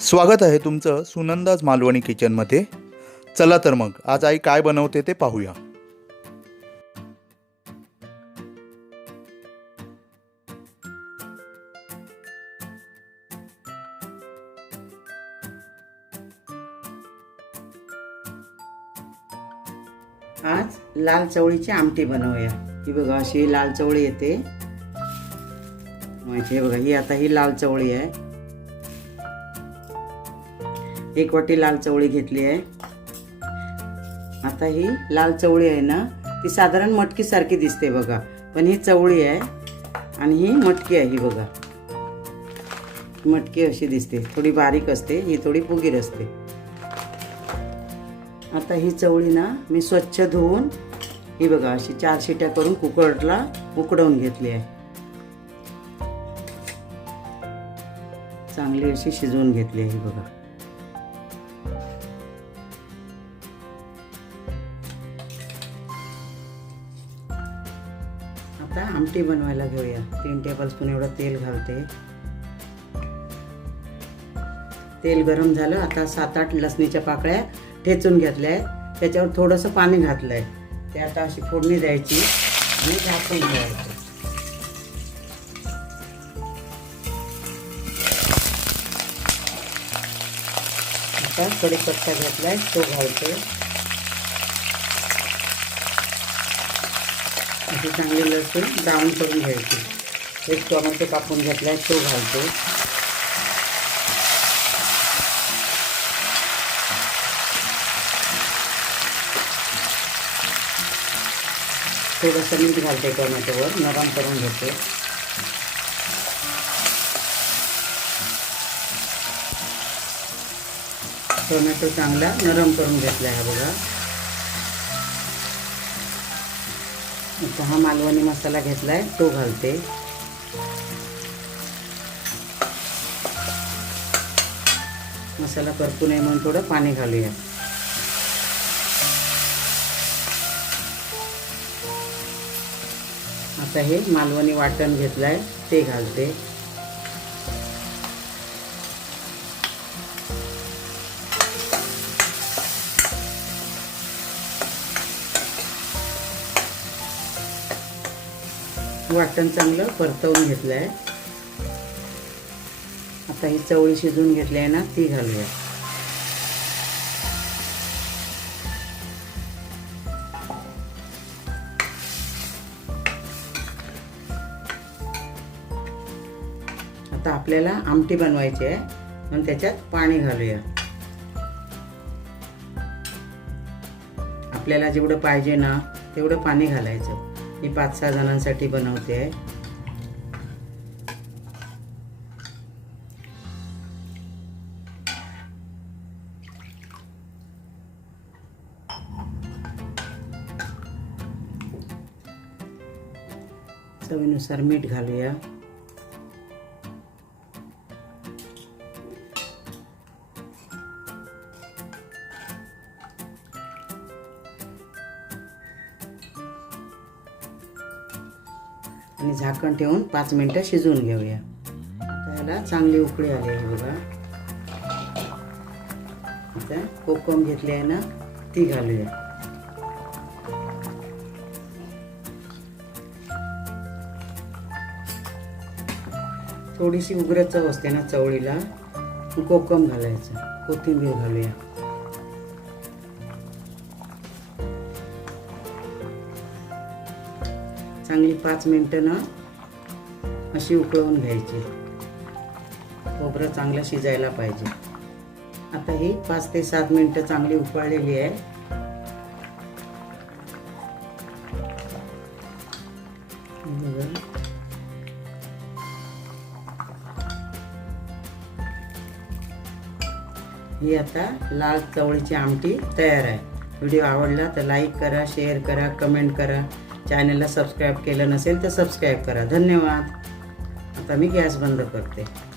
स्वागत आहे तुमचं सुनंदाज मालवणी किचनमध्ये. चला तर मग आज आई काय बनवते ते पाहूया. आज लाल चवळीची आमटी बनवूया. ही बघा अशी लाल चवळी येते. माहिती बघा ही आता ही लाल चवळी आहे. एक वाटी लाल चवळी घेतली आहे. आता ही लाल चवळी आहे ना ती साधारण मटकीसारखी दिसते बघा. पण ही चवळी आहे आणि ही मटकी आहे ही बघा. मटकी अशी दिसते थोडी बारीक असते ही थोडी फुगीर असते. आता ही चवळी ना मी स्वच्छ धुवून ही बघा अशी चार शिट्या करून कुकरला उकडवून घेतली आहे. चांगली अशी शिजवून घेतली आहे ही बघा. आता आमटी बनवायला घेऊया. तीन टेबलस्पून एवढं तेल घालते. तेल गरम झालं. आता सात आठ लसणीच्या पाकळ्या ठेचून घेतल्या आहेत. त्याच्यावर थोडंसं पाणी घातलं आहे ते आता अशी फोडणी द्यायची आणि झाकून घ्यायचं आता कडीपत्ता घेतला आहे तो घालतो. अशी चांगली लसूण ब्राऊन करून घ्यायची. एक टोमॅटो कापून घेतला तो घालतो. थोडंसं मीठ घालते टोमॅटोवर नरम करून घेते. टोमॅटो चांगला नरम करून घेतला आहे बघा. आता हा मालवणी मसाला घेतला आहे तो घालते. मसाला करपू नये म्हणून थोडं पाणी घालूया. आता हे मालवणी वाटण घेतलं आहे ते घालते. वाटण चांगलं परतवून घेतलं आहे आता ही चवळी शिजवून घेतली आहे ना ती घालूया. आता आपल्याला आमटी बनवायची आहे म्हणून त्याच्यात पाणी घालूया. आपल्याला जेवढं पाहिजे ना तेवढं पाणी घालायचं. मी पाच सहा जणांसाठी बनवते. आहे चवीनुसार मीठ घालूया. आणि झाकण ठेवून पाच मिनटं शिजवून घेऊया. त्याला चांगली उकळी आली आहे बघा. आता कोकम घेतली आहे ना ती घालूया. थोडीशी उग्र चव असते ना चवळीला कोकम घालायचं. कोथिंबीर घालूया. चांगली पाच मिनटं ना अशी उकळवून घ्यायची. खोबरं चांगलं शिजायला पाहिजे. आता ही पाच ते सात मिनटं चांगली उकळलेली आहे. ही आता लाल चवळीची आमटी तयार आहे. व्हिडिओ आवडला तर लाईक करा शेअर करा कमेंट करा. चॅनलला सबस्क्राईब केलं नसेल तर सबस्क्राईब करा. धन्यवाद. आता मी गॅस बंद करते.